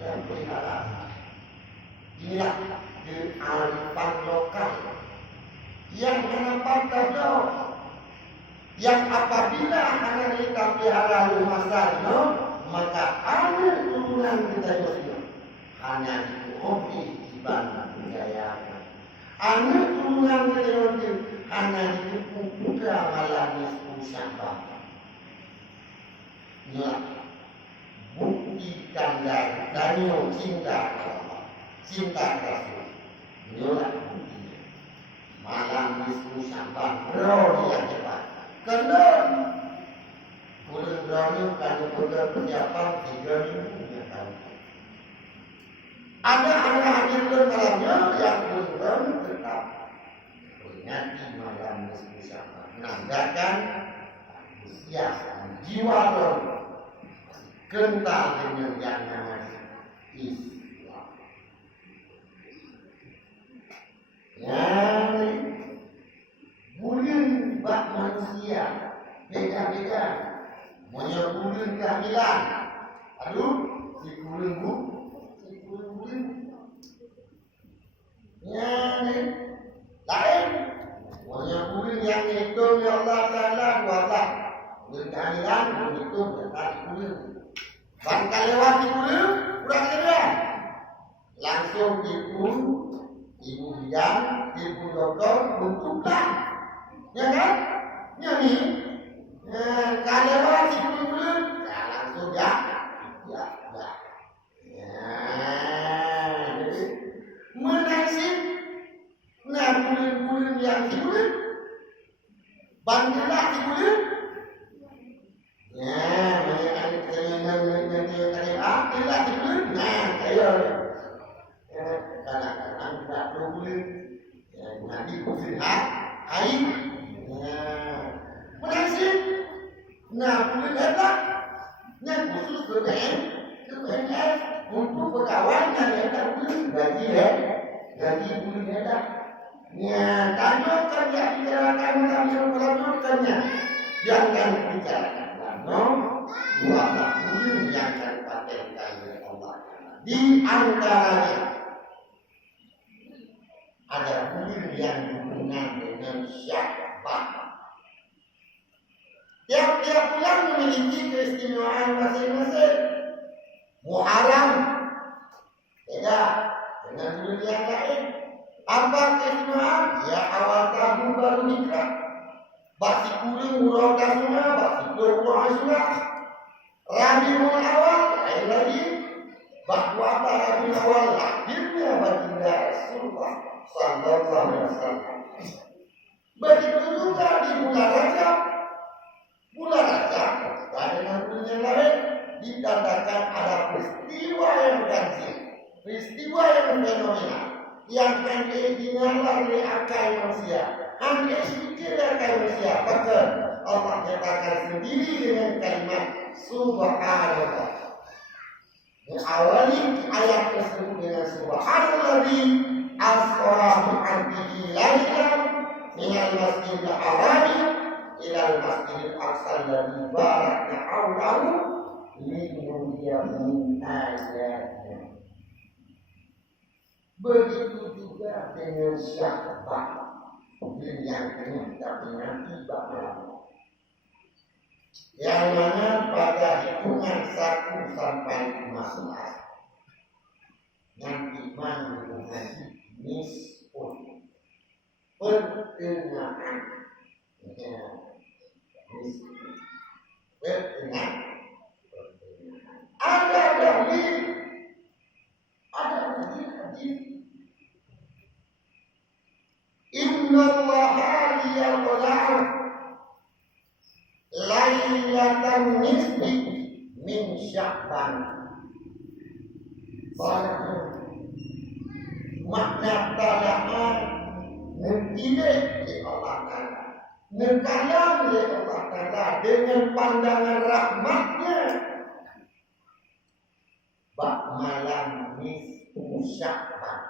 dan peliharaan. Inilah kearifan lokal yang menempatkan jauh, yang apabila anak kita pelihara rumah saja, maka anak turunan kita juga hanya dikopi dibanding budaya. Anak turunan kita juga hanya dipupuk amalan usaha. Inilah bukti tanda danyo cinta Rasul. Inilah bukti malam usaha roh yang hebat. Karena bulan Ramadan kami bekerja persiapan 3 minggu yang lalu. Ada anak-anak malamnya yang bulan tetap peringati malam bersama, menandakan antusias jiwa roh kental dengan yang namanya Islam. Yang bulan bak manusia beda-beda, menyebutkan kehamilan. Aduh, si bulan yang lain, menyebutkan yang itu ya Allah Taala buatlah bulan kehamilan itu tadi bulan. Bangka lewat di bulan, udah kira langsung ibu bidan, ibu dokter bentuklah. Ya kan? Nyanyi. Kalau lewat bulan, langsung ya. Jadi menasib, bulan-bulan yang di bulan, bantulah di bulan. Itulah di bulan. Kadang-kadang tidak bulan, nanti bulan air. Menasib, bulan hebat, yang khusus BPNS untuk pegawai yang hebat bulan gaji bulan hebat. Tanya kerja bicarakan kami melanjutkannya, jangan bicarakan buatlah bulan yang akan patenkan oleh Allah. Di antaranya ada bulan yang berhubungan dengan Sya'ban. Tiap-tiap bulan memiliki keistimewaan masing-masing. Muharram beda dengan bulan yang lain. Apa keistimewaan? Ya awal tahun baru nikah. Basi kuring murah kasuna, basi kurma asuna. Rabiul awal lain lagi. Bahwa Rabiul awal lahirnya baginda Rasulullah sallallahu alaihi wasallam. Begitu juga di bulan Rajab. Bulan Rajab dengan bulan yang lain ditandakan ada peristiwa yang ganjil, peristiwa yang fenomenal yang akan diingat oleh akal manusia, akan dipikir akal manusia. Bahkan Allah nyatakan sendiri dengan kalimat Subhanallah. Mengawali ayat tersebut dengan Subhanalladzi asra bi 'abdihi lailan minal masjidil haram ilal masjidil aqsa alladzi barakna hawlahu linuriyahu min ayatina. Begitu juga dengan Sya'ban, bulan yang kita peringati bahwa yang mana pada hitungan 1 sampai 15 yang iman dengan nisfun pertengahan. Ada dalil hadis. Inna Allaha liyaqla'u lailatan nisfi min Sya'ban. Makna talahan mendidik di Allah Ta'ala, nekalam di Allah Ta'ala dengan pandangan rahmatnya. Bak malam nisfu Sya'ban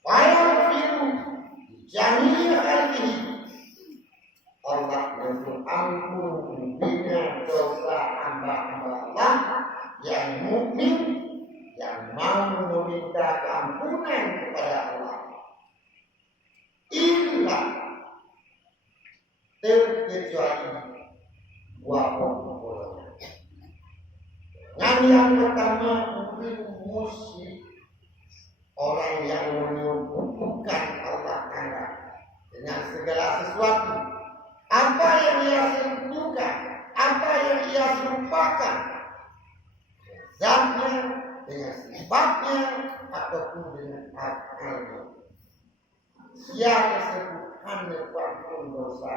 fayaghfiru jami'a khalqihi. Allah berfirman, ampun bina dosa hamba-hamba Allah yang mukmin yang mau meminta ampunan kepada Allah. Inilah terkecuali dua pokok. Yang pertama mungkin musyrik, orang yang menyebutkan Allah Ta'ala dengan segala sesuatu. Apa yang ia sebutkan, apa yang ia serupakan, zatnya, dengan sifatnya, ataupun dengan akalnya. Ia tersebut hanya pun dosa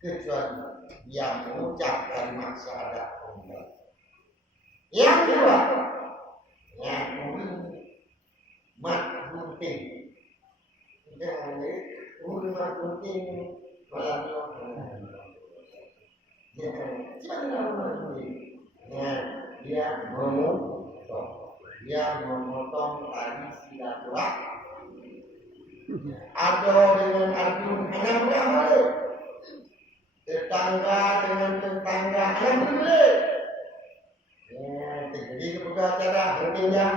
kecuali yang mengucapkan syahadat Allah. Yang kedua, yang mat gunting. Jangan mat gunting malam dia memotong tali silaturahmi. Ada dengan adun anak berapa? Tetangga dengan tetangga anak boleh. Jadi berbicara pentingnya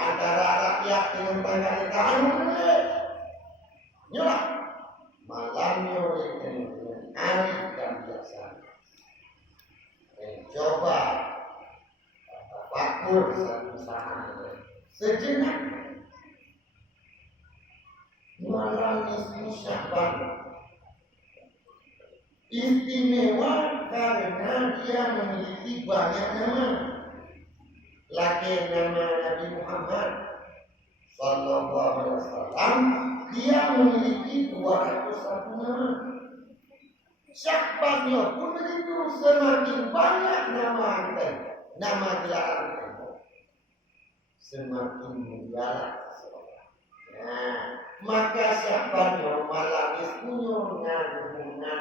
antara rakyat dengan tetangga boleh. Nyolah malamnya dengan arif dan bijaksana. Mencoba bakur satu saat sejenak menangis Sya'ban. Istimewa karena dia memiliki banyak nama. Laki nama Nabi Muhammad Sallallahu Alaihi Wasallam, dia memiliki 201 nama. Sya'bannya pun begitu, semakin banyak nama gelaran semakin mulia. Maka Sya'bannya malam ismunya hubungan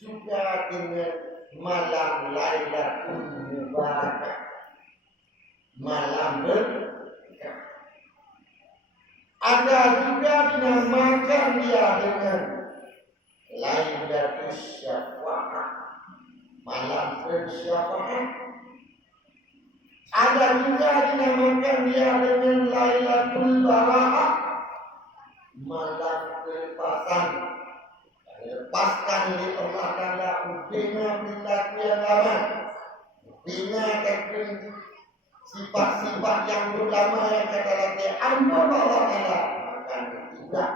juga dengan malam Lailatul Mubarakah, malam berkah. Ada juga dinamakan dia dengan Lailatul Syafa'ah, malam bersyafaat. Ada juga dinamakan dia dengan Lailatul Bara'ah, malam kelepasan. Lepaskan oleh Allah Ta'ala bina perilaku yang lama, bina sifat-sifat yang lama yang kata lagi ampun Allah Ta'ala akan tidak.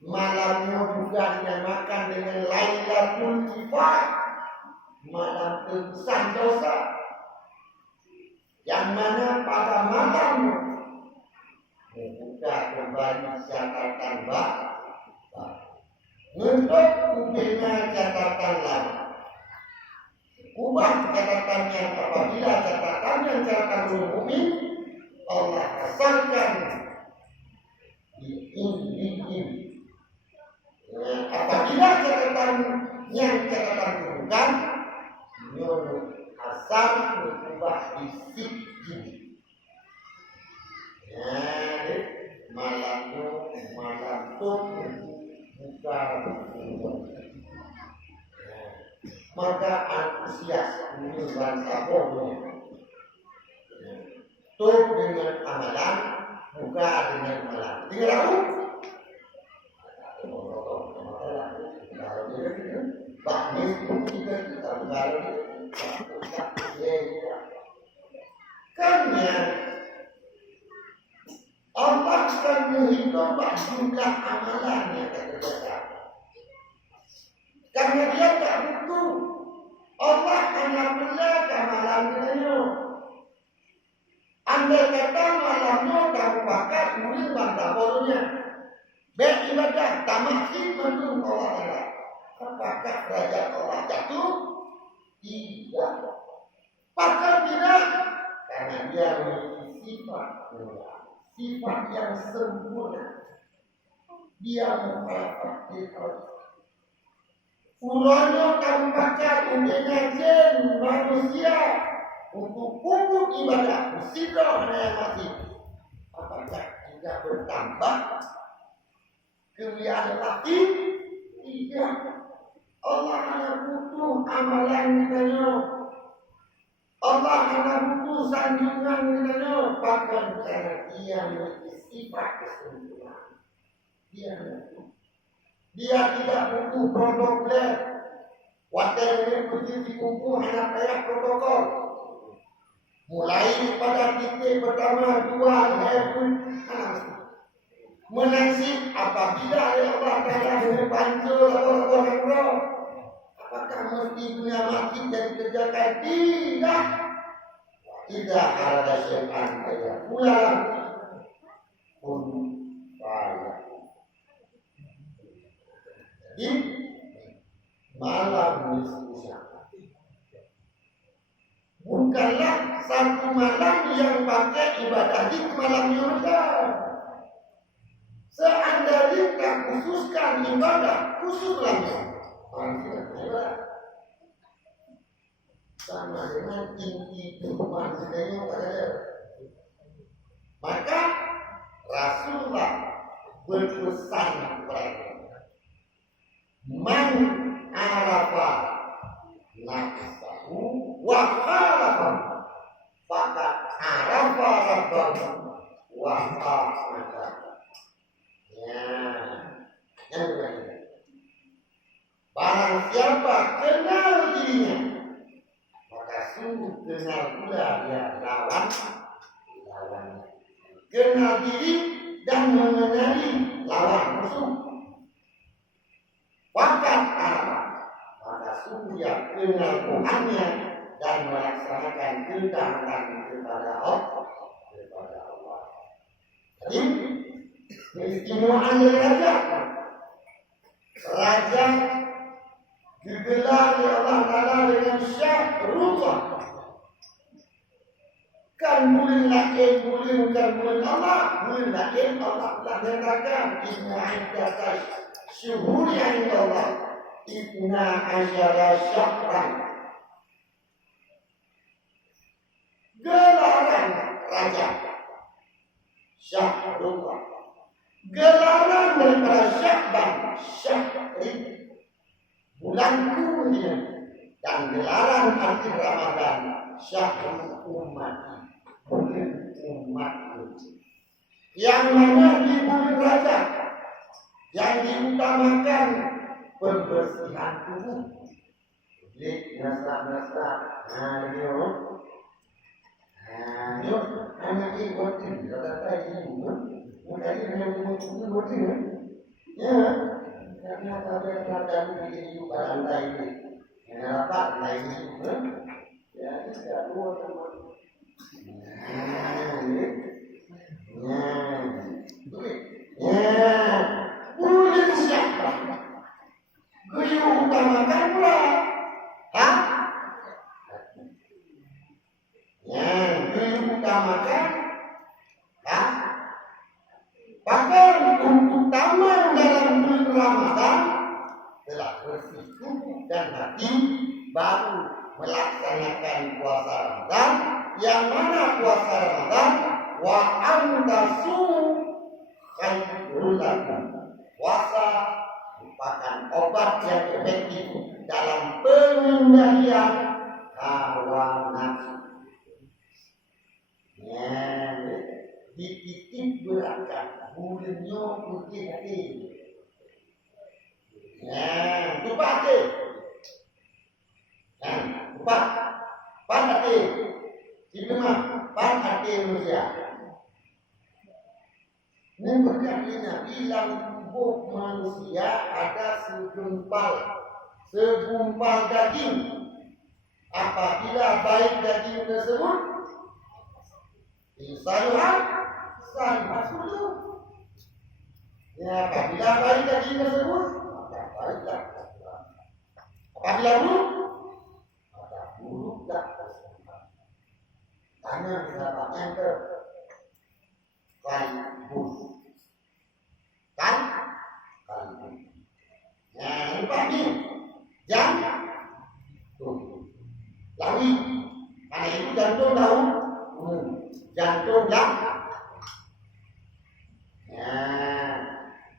Malamnya juga dinamakan dengan Lailatul Sifat, malam tebusan dosa, yang mana pada malamnya membuka kembali catatan baru untuk ubahnya catatan lama. Ubah catatan yang apabila catatan yang catatan mukmin Allah asalkan ini. Apabila catatan yang catatan bukan menurut asal berubah di sijil. Malam tuh maka antusias menyumbang sabonnya tuh dengan amalan, buka dengan amalan. Tinggal aku baknis juga kita baru karena Allah akan menghitung jumlah amalannya kata. Karena dia tak butuh. Allah hanya punya amalan dia. Andai kata malamnya kamu pakai mungkin bangsa bodohnya. Beribadah tamasih mendung Allah Ta'ala. Apakah kerajaan Allah jatuh? Tidak. Bahkan tidak. Karena dia memiliki sifat yang sempurna. Dia mengharapkan ulanya kamu pakai untuk ngajen manusia untuk pupuk ibadah musibah yang masih. Apakah tidak bertambah kemuliaan lagi? Tidak. Allah hanya butuh amalan kita. Allah ada buku sanjungan dengannya, bahkan karena dia memiliki sifat kesempurnaan. Dia tidak butuh protokol. Waktu mengikuti di buku anak ayat protokol. Mulai pada titik pertama, dua, menasib apabila Allah Ta'ala berpancul orang-orang roh. Apakah mesti dunia mati jadi kerjakan? Tidak. Tidak ada syaitan kaya pulang pun payah. Jadi malam nisfu bukanlah satu malam yang pakai ibadah di malam Yudha. Seandainya kita khususkan ibadah khusus malam sama dengan inti tujuan sebenarnya pada maka Rasulullah berpesan kepada man arafa nafsahu wa khalafa faqad arafa rabbahu wa khalafa. Yang berikutnya, barang siapa kenal dirinya, maka sungguh kenal pula dia lawannya. Kenal diri dan mengenali lawan musuh. Wakat apa? Maka sungguh dia kenal Tuhannya dan melaksanakan ketaatan kepada Allah. Jadi keistimewaan dari raja digelar oleh Allah Ta'ala dengan Syahrullah. Kan bulan lain, bukan bulan Allah. Bulan lain Allah telah mengatakan Inna iddata syuhuri inda Allah Inna asyara syahran. Gelaran raja Syahrullah, gelaran daripada Syahban, Syahri, bulan kurnia, dan gelaran arti Ramadan, Syahrul umat, bulan umat. Yang mana di bulan Rajab, yang diutamakan pembersihan tubuh. Jadi nasab, anak ibu ini kata ini, bukan ini bukan ya, karena pada keadaan ini barang lain, apa lain ya tidak dua teman, boleh siapa, kuyu utamakan pula, utamakan bahkan utama dalam bulan Ramadan telah bersih tubuh dan hati baru melaksanakan puasa Ramadan, yang mana puasa Ramadan wa antasu khairul lakum. Puasa merupakan obat yang efektif dalam pengendalian hawa nafsu. Dititip beratkan bulannya putih hati. Lupa hati. Lupa hati. Cuma hati manusia. Berkalinya bila tubuh manusia ada segumpal daging. Apabila baik daging tersebut Saluhan dulu. Ya, apabila baik daging tersebut, maka baiklah. Apabila buruk, maka buruklah. Karena dapatnya ke kali buruk. Kali buruk. Nah, lupa nih. Lawi. Karena itu jantung tahu. Jantung yang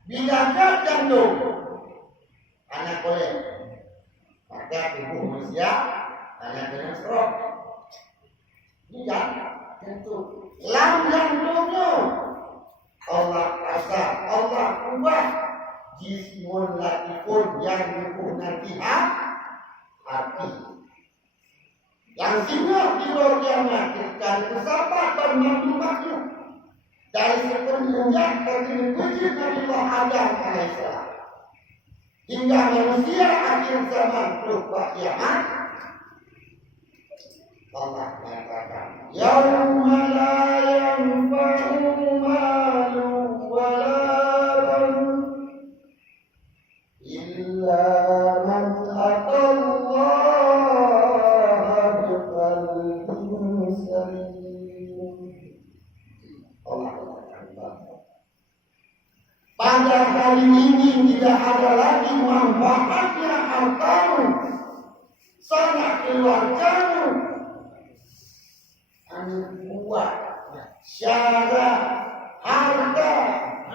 bilakah jantung anak boleh maka tubuh manusia anak dengan stroke. yang tentu. Lam yang dunia Allah rasa, Allah ubah jismun latifun yang dibuh nanti hati. Yang singgah di luar kiamat ketika kesempatan makhluk dari sepenuhnya terjadi wujud Nabi Adam alaihissalam hingga manusia akhir zaman berupa kiamat. Allah mengatakan, Yauma la yanfa'u malun wala banun illa man atallaha biqalbin salim. Allah mengatakan, pada hari ini tidak ada lagi manfaatnya hartamu, sanak keluargamu, buat syarat harta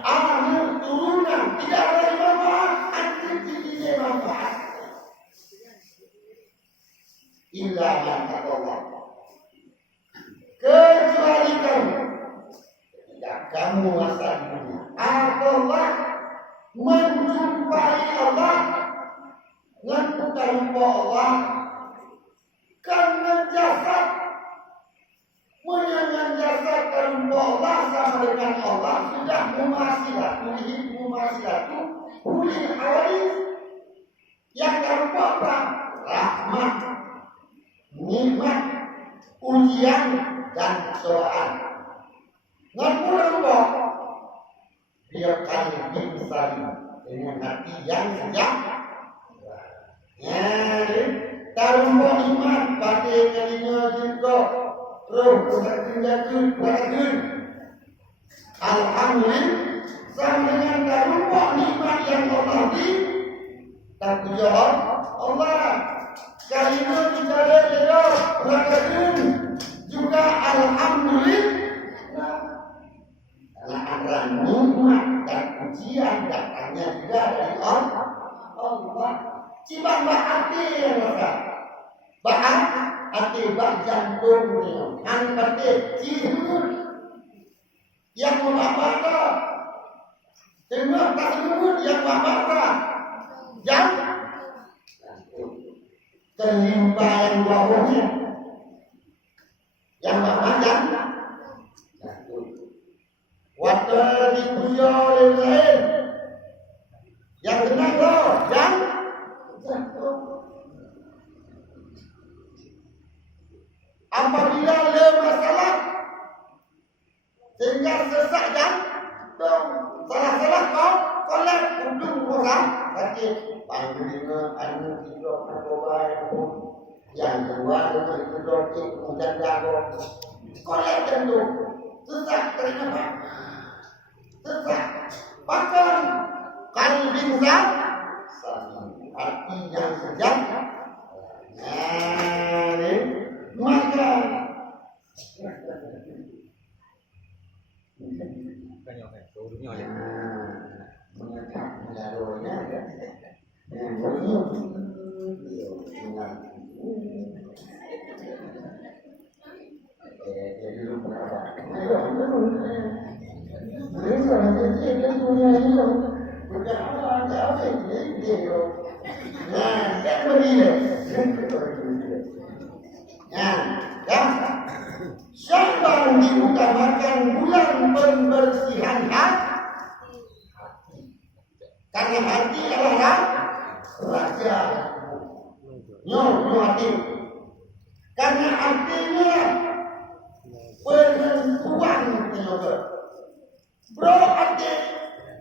anak turunan tidak ada manfaat, anti manfaat illa man Allah, kecuali kamu tidak kamu asal dunia Allah menjumpai Allah menjumpai Allah karena jasad menyanyikan jasad dan Allah sama dengan Allah sudah mumasilatu ulil hawadis yang berupa rahmat, nikmat, ujian dan cobaan. Ngapura kok dia kalbin salim dengan hati yang sejak. Taruh iman pada kelima juga. Roh berkendali alhamdulillah sama dengan darupok nikmat yang Allah beri. Tak jawab Allah kalimah kita ada berkendali juga alhamdulillah. Karena antara nikmat dan ujian datangnya juga dari Allah. Cibang hati yang besar, bahkan akibat jantung angkat jiwa yang membakar dengan takut yang membakar yang terlimpah yang bawahnya yang membakar waktu dipuja oleh lain yang tenang loh yang apabila ada masalah sehingga sesak jantung salah-salah kau kolak ujung orang sakit panggilnya anu hidup narkoba yang kedua dengan hidup kemudian jago kolak jantung sesak kenapa sesak bahkan kalbin hati yang sejak maka Syaitan diutamakan bulan pembersihan hati. Karena hati adalah raja hati. Karena hatinya penentuan penyebab. Bro hati,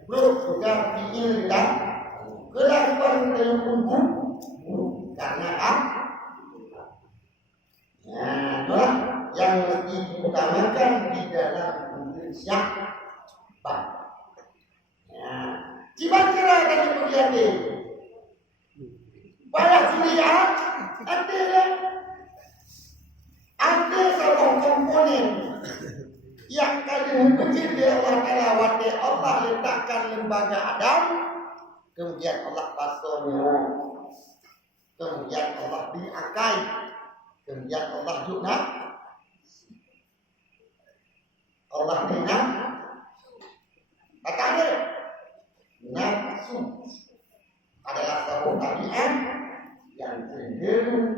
bro bukan diinginkan kelakuan terumbu karena yang diutamakan di dalam Indonesia Cibat kira dari penjadi banyak kuliah ada sebuah komponen yang kali kecil di Allah Ta'ala wate Allah letakkan lembaga Adam, kemudian Allah pasonnya, kemudian Allah diakai, kemudian Allah juga Allah dengan katanya nafsu adalah sebuah tabiat yang cenderung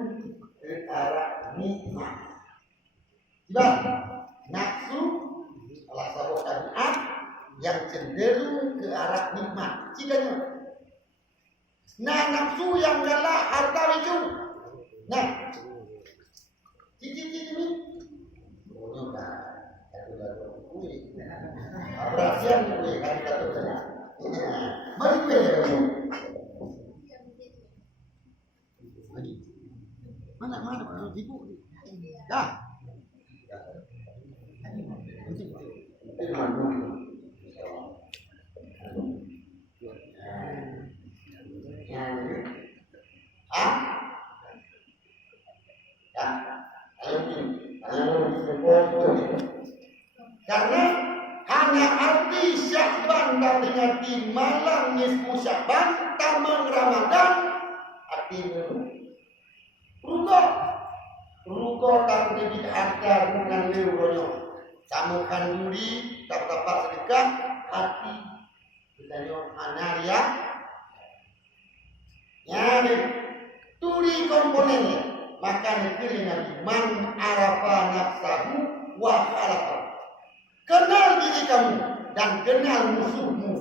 ke arah nikmat. Sebab nafsu adalah sebuah tabiat yang cenderung ke arah nikmat. Cikanya, nah nafsu yang galak harta itu, nah cici ini, berhasil gue kan satu saja. Mari gue ya kamu. Mana ibu? Dah. Karena hanya arti Sya'ban dan arti malam nisfu Sya'ban tamang Ramadan artinya ruko tak dibit harta dengan leuronyo samakan duri tak dapat sedekah hati kita nyo anaria nyari turi komponennya maka negeri Nabi man arafa nafsahu wa khalaqa. Kenal diri kamu dan kenal musuhmu.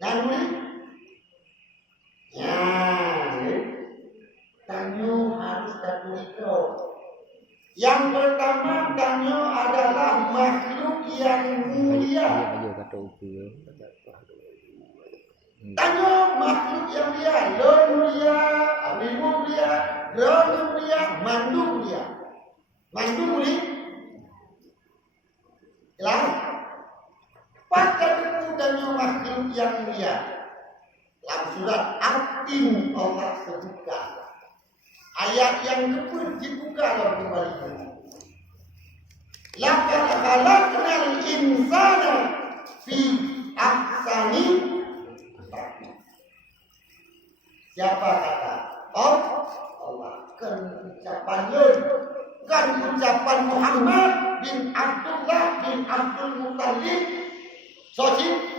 Namun ya, tanyo harus takuriko. Yang pertama tanyo adalah makhluk yang mulia. Tanyo makhluk yang mulia, lon mulia, abimu mulia, ron mulia, mandu mulia. Mandu mulia. Jelas? Pada tanyo makhluk yang mulia. Dalam surat At-Tin Allah sebutkan. Ayat yang kedua dibuka dalam kembali. Laqad khalaqnal insana fi ahsani. Siapa kata? Allah. Kan ucapan Yun. Kan ucapan Muhammad bin Abdullah bin Abdul Muttalib. Soci